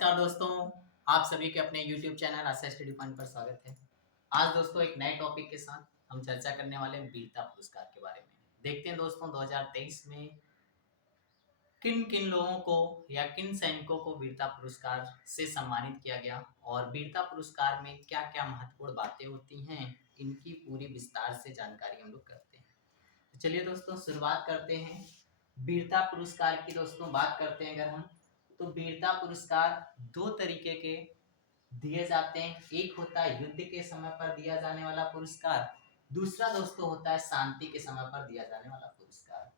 नमस्कार दोस्तों, आप सभी के अपने YouTube चैनल आशा स्टडी पॉइंट पर स्वागत है। आज दोस्तों एक नए टॉपिक के साथ हम चर्चा करने वाले हैं वीरता पुरस्कार के बारे में। देखते हैं दोस्तों 2023 में किन किन लोगों को या किन सैनिकों को वीरता पुरस्कार से सम्मानित किया गया और वीरता पुरस्कार में क्या क्या महत्वपूर्ण बातें होती हैं, इनकी पूरी विस्तार से जानकारी हम लोग करते हैं। तो चलिए दोस्तों शुरुआत करते हैं। वीरता पुरस्कार की दोस्तों बात करते हैं अगर हम, तो वीरता पुरस्कार दो तरीके के दिए जाते हैं। एक होता है युद्ध के समय पर दिया जाने वाला पुरस्कार, दूसरा दोस्तों होता है शांति के समय पर दिया जाने वाला पुरस्कार।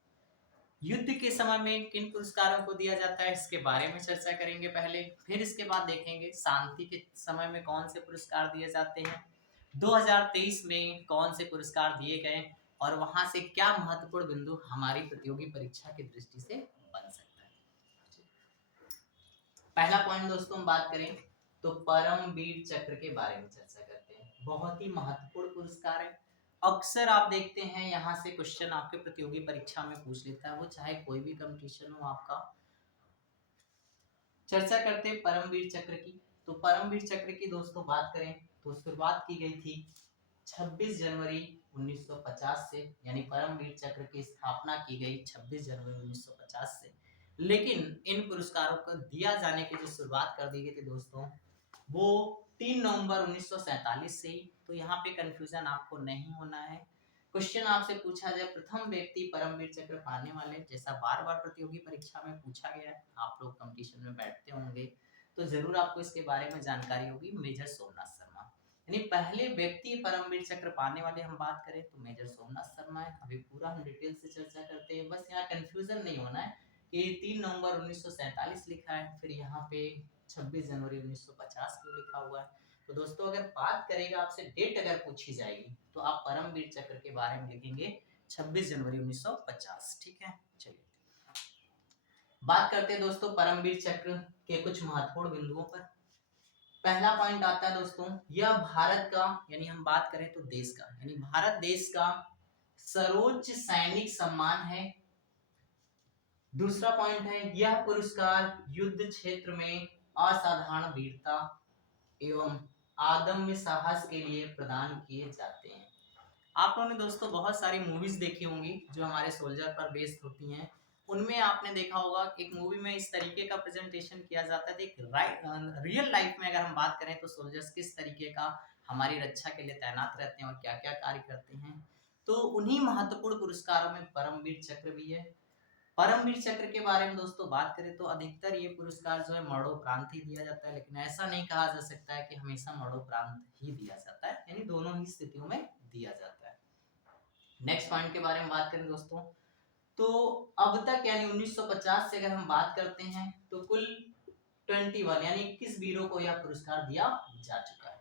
युद्ध के समय में किन पुरस्कारों को दिया जाता है इसके बारे में चर्चा करेंगे पहले, फिर इसके बाद देखेंगे शांति के समय में कौन से पुरस्कार दिए जाते हैं, 2023 में कौन से पुरस्कार दिए गए और वहां से क्या महत्वपूर्ण बिंदु हमारी प्रतियोगी परीक्षा की दृष्टि से बन सकता है। पहला पॉइंट दोस्तों हम बात करें तो परमवीर चक्र के बारे में चर्चा करते हैं। बहुत ही महत्वपूर्ण पुरस्कार है। अक्सर आप देखते हैं यहाँ से क्वेश्चन आपके प्रतियोगी परीक्षा में पूछ लेता है, वो चाहे कोई भी कंपटीशन हो आपका। चर्चा करते हैं परमवीर चक्र की। तो परमवीर चक्र की दोस्तों बात करें तो शुरुआत की गई थी 26 जनवरी 1950 से, यानी परमवीर चक्र की स्थापना की गई 26 जनवरी 1950 से। लेकिन इन पुरस्कारों को दिया जाने की जो शुरुआत कर दी गई थी दोस्तों, वो 3 नवंबर 1947 से ही। तो यहाँ पे कंफ्यूजन आपको नहीं होना है। क्वेश्चन आपसे पूछा जाए प्रथम व्यक्ति परमवीर चक्र पाने वाले, जैसा बार बार प्रतियोगी परीक्षा में पूछा गया है, आप लोग कंपटीशन में बैठते होंगे तो जरूर आपको इसके बारे में जानकारी होगी। मेजर सोमनाथ शर्मा, यानी पहले व्यक्ति परमवीर चक्र पाने वाले हम बात करें तो मेजर सोमनाथ शर्मा है। अभी पूरा हम डिटेल से चर्चा करते हैं, बस यहाँ कंफ्यूजन नहीं होना है कि 3 नवंबर 1947 लिखा है, फिर यहाँ पे 26 जनवरी 1950 क्यों लिखा हुआ है। तो दोस्तों अगर बात करेगा, आपसे डेट अगर पूछी जाएगी तो आप परमवीर चक्र के बारे में लिखेंगे 26 जनवरी 1950। ठीक है, चलिए बात करते हैं दोस्तों परमवीर चक्र के कुछ महत्वपूर्ण बिंदुओं पर। पहला पॉइंट आता है दोस्तों, यह भारत का, यानी हम बात करें तो देश का, यानी भारत देश का सर्वोच्च सैनिक सम्मान है। दूसरा पॉइंट है यह पुरस्कार युद्ध क्षेत्र में असाधारण वीरता एवं आदम्य साहस के लिए प्रदान किए जाते हैं। आप लोगों ने दोस्तों बहुत सारी मूवीज देखी होंगी जो हमारे सोल्जर पर बेस्ड होती हैं। उनमें आपने देखा होगा एक मूवी में इस तरीके का प्रेजेंटेशन किया जाता है। एक रियल लाइफ में अगर हम बात करें तो सोल्जर्स किस तरीके का हमारी रक्षा के लिए तैनात रहते हैं और क्या क्या कार्य करते हैं। तो उन्हीं महत्वपूर्ण पुरस्कारों में परमवीर चक्र भी है। परमवीर चक्र के बारे में दोस्तों बात करें तो अधिकतर ये पुरस्कार जो है मरणोपरांत ही दिया जाता है, लेकिन ऐसा नहीं कहा जा सकता है कि हमेशा मरणोपरांत ही दिया जाता है, यानी दोनों ही स्थितियों में दिया जाता है। नेक्स्ट पॉइंट के बारे में बात करें दोस्तों, तो अब तक यानी 1950 से अगर हम बात करते हैं तो कुल 21 यानी 21 वीरों को यह पुरस्कार दिया जा चुका है।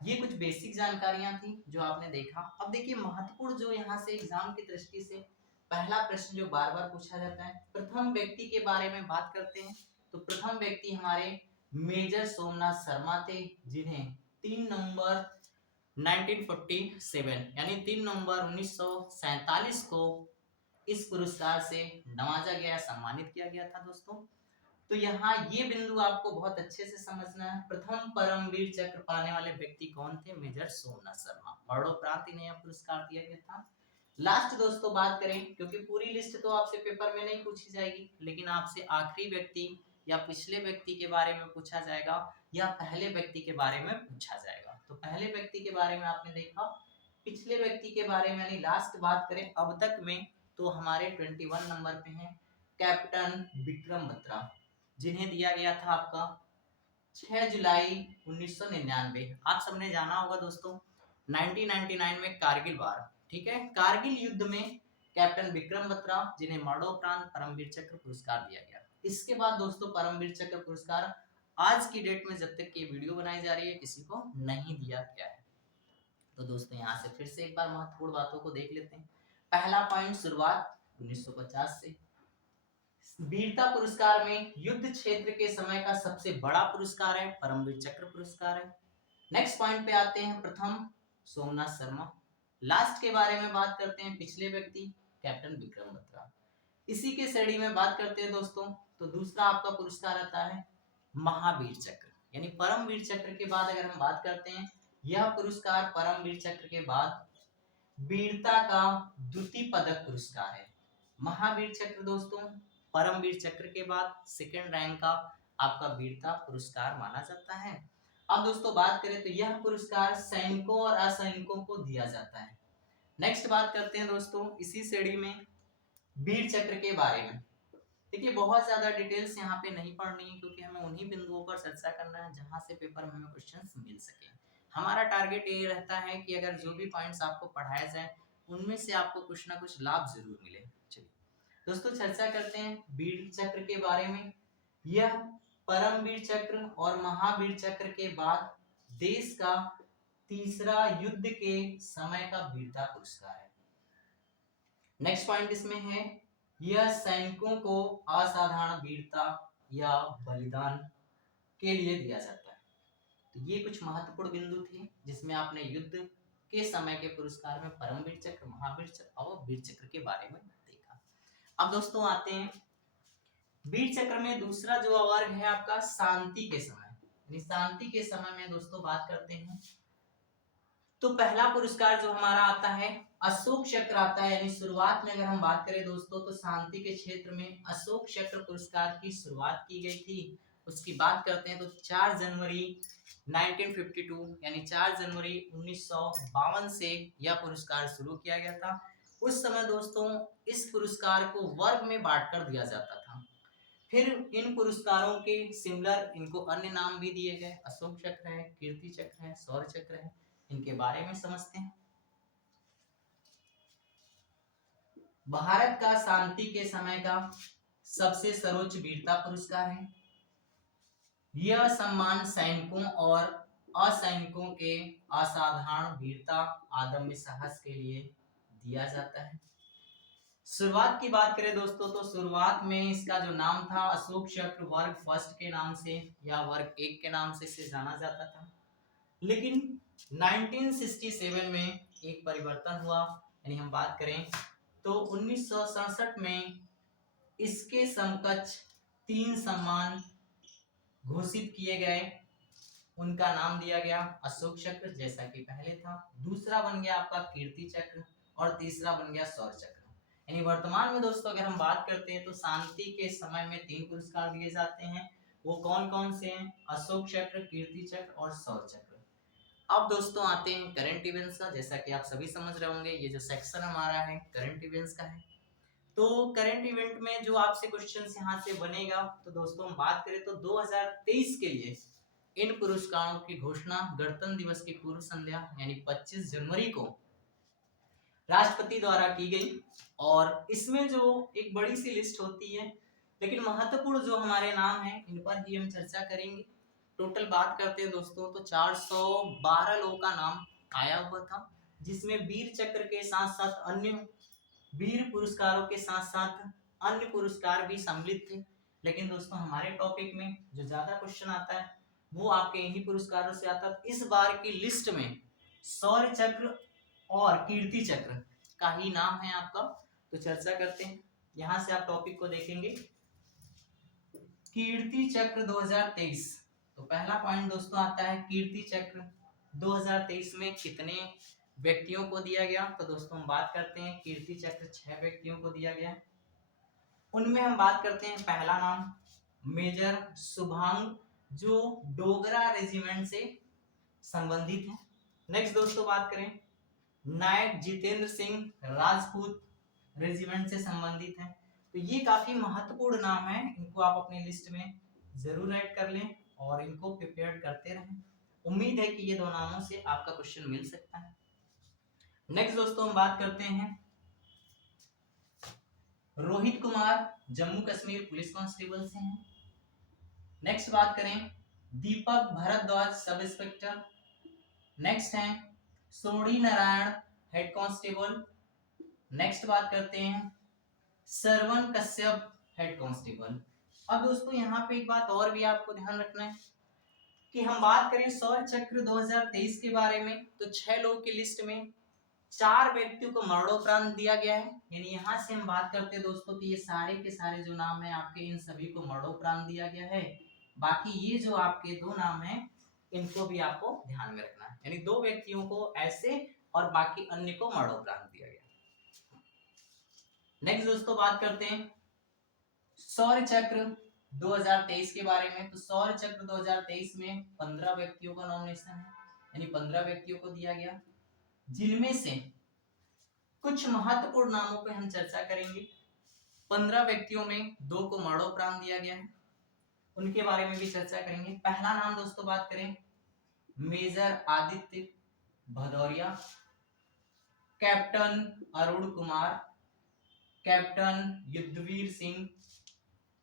ये कुछ बेसिक जानकारियां थी जो आपने देखा। अब देखिए महत्वपूर्ण जो यहाँ से एग्जाम की दृष्टि से पहला प्रश्न जो बार बार पूछा जाता है, प्रथम व्यक्ति के बारे में बात करते हैं। तो प्रथम व्यक्ति हमारे मेजर सोमनाथ शर्मा थे, जिन्हें 3 नवंबर 1947 यानी 3 नवंबर 1947 को इस पुरस्कार से नवाजा गया, सम्मानित किया गया था दोस्तों। तो यहाँ ये बिंदु आपको बहुत अच्छे से समझना है। प्रथम परमवीर चक्र पाने वाले व्यक्ति कौन थे? मेजर सोमनाथ शर्मा। मरणोपरांत इन्हें पुरस्कार दिया गया था। लास्ट दोस्तों बात करें, क्योंकि पूरी लिस्ट तो आपसे पेपर में नहीं पूछी जाएगी, लेकिन आपसे आखिरी व्यक्ति या पिछले व्यक्ति के बारे में पूछा जाएगा या पहले व्यक्ति के बारे में पूछा जाएगा। तो पहले व्यक्ति के बारे में आपने देखा, पिछले व्यक्ति के बारे में यानी लास्ट बात करें अब तक में तो हमारे 21 नंबर पे हैं कैप्टन विक्रम बत्रा, जिन्हें दिया गया था आपका 6 जुलाई 1999। आप सबने जाना होगा दोस्तों 1999 में कारगिल वार, ठीक है, कारगिल युद्ध में कैप्टन विक्रम बत्रा, जिन्हें मरणोपरांत परमवीर चक्र पुरस्कार दिया गया। इसके बाद दोस्तों परमवीर चक्र पुरस्कार आज की डेट में जब तक ये वीडियो बनाई जा रही है किसी को नहीं दिया गया है। तो दोस्तों यहाँ से फिर से एक बार महत्वपूर्ण बातों को देख लेते हैं। पहला पॉइंट, शुरुआत 1950 से। वीरता पुरस्कार में युद्ध क्षेत्र के समय का सबसे बड़ा पुरस्कार है परमवीर चक्र पुरस्कार है। नेक्स्ट पॉइंट पे आते हैं, प्रथम सोमनाथ शर्मा। लास्ट के बारे में बात करते हैं, पिछले व्यक्ति कैप्टन विक्रम बत्रा। इसी के श्रेणी में बात करते हैं दोस्तों, तो दूसरा आपका पुरस्कार आता है महावीर चक्र, यानी परमवीर चक्र के बाद अगर हम बात करते हैं, यह पुरस्कार परमवीर चक्र के बाद वीरता का द्वितीय पदक पुरस्कार है। महावीर चक्र दोस्तों परमवीर चक्र के बाद सेकंड रैंक का आपका वीरता पुरस्कार माना जाता है। अब दोस्तों बात करें तो यह पुरस्कार सैनिकों और असैनिकों को दिया जाता है। नेक्स्ट बात करते हैं दोस्तों इसी श्रेणी में वीर चक्र के बारे में। देखिए बहुत ज्यादा डिटेल्स यहाँ पे नहीं पढ़नी है, क्योंकि हमें उन्हीं बिंदुओं पर चर्चा करना है जहां से पेपर में हमें क्वेश्चंस मिल सके। हमारा टारगेट ये रहता है कि अगर जो भी पॉइंट्स आपको पढ़ाए जाए उनमें से आपको कुछ ना कुछ लाभ जरूर मिले। चलिए दोस्तों चर्चा करते हैं वीर चक्र के बारे में। यह परमवीर चक्र और महावीर चक्र के बाद देश का तीसरा युद्ध के समय का वीरता पुरस्कार है। नेक्स्ट पॉइंट इसमें है, यह सैनिकों को असाधारण वीरता या बलिदान के लिए दिया जाता है। तो ये कुछ महत्वपूर्ण बिंदु थे जिसमें आपने युद्ध के समय के पुरस्कार में परमवीर चक्र, महावीर चक्र और वीर चक्र के बारे में देखा। अब दोस्तों आते हैं वीर चक्र में दूसरा जो वर्ग है आपका शांति के समय, यानी शांति के समय में दोस्तों बात करते हैं तो पहला पुरस्कार जो हमारा आता है अशोक चक्र आता है। यानी शुरुआत में अगर हम बात करें दोस्तों तो शांति के क्षेत्र में अशोक चक्र पुरस्कार की शुरुआत की गई थी। उसकी बात करते हैं तो 4 जनवरी 1952 यानी 4 जनवरी 1952 से यह पुरस्कार शुरू किया गया था। उस समय दोस्तों इस पुरस्कार को वर्ग में बांटकर दिया जाता था। फिर इन पुरस्कारों के सिमिलर इनको अन्य नाम भी दिए गए, अशोक चक्र है, कीर्ति चक्र है, शौर्य चक्र है। इनके बारे में समझते हैं। भारत का शांति के समय का सबसे सर्वोच्च वीरता पुरस्कार है। यह सम्मान सैनिकों और असैनिकों के असाधारण वीरता, अदम्य साहस के लिए दिया जाता है। शुरुआत की बात करें दोस्तों तो शुरुआत में इसका जो नाम था अशोक चक्र वर्ग फर्स्ट के नाम से या वर्ग 1 के नाम से इसे जाना जाता था। लेकिन 1967 में एक परिवर्तन हुआ, यानी हम बात करें तो 1967 में इसके समकक्ष 3 सम्मान घोषित किए गए। उनका नाम दिया गया अशोक चक्र जैसा कि पहले था, दूसरा बन गया आपका कीर्ति चक्र और तीसरा बन गया शौर्य चक्र। यानी वर्तमान में दोस्तों अगर हम बात करते हैं तो शांति के समय में 3 पुरस्कार दिए जाते हैं। वो कौन कौन से हैं? अशोक चक्र, कीर्ति चक्र और शौर्य चक्र। अब दोस्तों आते हैं करंट इवेंट्स का। जैसा कि आप सभी समझ रहे होंगे ये जो सेक्शन हमारा है करंट इवेंट्स का है। तो करंट इवेंट में जो आपसे क्वेश्चंस यहाँ से बनेगा तो दोस्तों हम बात करें तो 2023 के लिए इन पुरस्कारों की घोषणा गणतंत्र दिवस की पूर्व संध्या यानी 25 जनवरी को राष्ट्रपति द्वारा की गई। और इसमें जो एक बड़ी सी लिस्ट होती है, लेकिन महत्वपूर्ण जो हमारे नाम है इन पर ही हम चर्चा करेंगे। टोटल बात करते हैं दोस्तों तो 412 लोगों का नाम आया हुआ था, जिसमें वीर चक्र के साथ साथ अन्य वीर पुरस्कारों के साथ साथ अन्य पुरस्कार भी सम्मिलित थे। लेकिन दोस्तों हमारे टॉपिक में जो ज्यादा क्वेश्चन आता है वो आपके इन्हीं पुरस्कारों से आता है। इस बार की लिस्ट में शौर्य चक्र और कीर्ति चक्र का ही नाम है आपका, तो चर्चा करते हैं। यहां से आप टॉपिक को देखेंगे कीर्ति चक्र 2023। तो पहला पॉइंट दोस्तों आता है कीर्ति चक्र 2023 में कितने व्यक्तियों को दिया गया। तो दोस्तों हम बात करते हैं कीर्ति चक्र 6 व्यक्तियों को दिया गया। उनमें हम बात करते हैं पहला नाम मेजर शुभांग जो डोगरा रेजिमेंट से संबंधित है। नेक्स्ट दोस्तों बात करें नायक जितेंद्र सिंह राजपूत रेजिमेंट से संबंधित है। तो ये काफी महत्वपूर्ण नाम है, इनको आप अपनी लिस्ट में जरूर ऐड कर लें और इनको प्रिपेयर करते रहें। उम्मीद है कि ये 2 नामों से आपका क्वेश्चन मिल सकता है। नेक्स्ट दोस्तों हम बात करते हैं रोहित कुमार जम्मू कश्मीर पुलिस कांस्टेबल से हैं। नेक्स्ट बात करें दीपक भारद्वाज सब इंस्पेक्टर। नेक्स्ट है Soni Narayan head constable. Next बात करते हैं श्रवण कश्यप हेड कांस्टेबल। अब दोस्तों यहाँ पे एक बात और भी आपको ध्यान रखना है कि हम बात करें शौर्य चक्र 2023 के बारे में तो 6 लोगों की लिस्ट में 4 व्यक्तियों को मरणोपरांत दिया गया है। यानी यहाँ से हम बात करते हैं दोस्तों तो ये सारे के सारे जो नाम है आपके इन सभी को मरणोपरांत दिया गया है। बाकी ये जो आपके दो नाम हैं इनको भी आपको ध्यान में रखना है, यानी दो व्यक्तियों को ऐसे और बाकी अन्य को मरणोपरांत दिया गया। नेक्स्ट दोस्तों बात करते हैं सौर चक्र 2023 के बारे में। तो सौर चक्र 2023 में 15 व्यक्तियों का नॉमिनेशन है, यानी 15 व्यक्तियों को दिया गया, जिनमें से कुछ महत्वपूर्ण नामों पे हम चर्चा करेंगे। 15 व्यक्तियों में 2 को मरणोपरांत दिया गया है, उनके बारे में भी चर्चा करेंगे। पहला नाम दोस्तों बात करें major Aditya Bhadauria, captain Arun Kumar, captain Yudhvir Singh,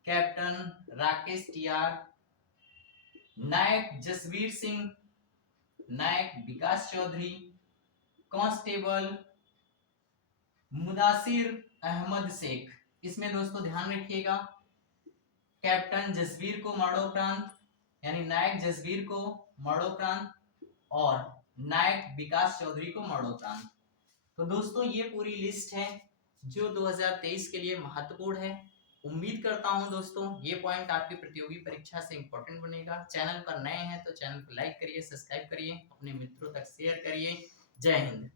captain Rakesh Tiyar, Naik Jasvir Singh, Naik Vikas Chaudhary, constable Mudasir Ahmed Sheikh. इसमें दोस्तों ध्यान रखिएगा कैप्टन जसवीर को मरणोपरांत, यानी नायक जसवीर को मरणोपरांत और नायक विकास चौधरी को मरणोपरांत। तो दोस्तों ये पूरी लिस्ट है जो 2023 के लिए महत्वपूर्ण है। उम्मीद करता हूं दोस्तों ये पॉइंट आपकी प्रतियोगी परीक्षा से इंपॉर्टेंट बनेगा। चैनल पर नए हैं तो चैनल को लाइक करिए, सब्सक्राइब करिए, अपने मित्रों तक शेयर करिए। जय हिंद।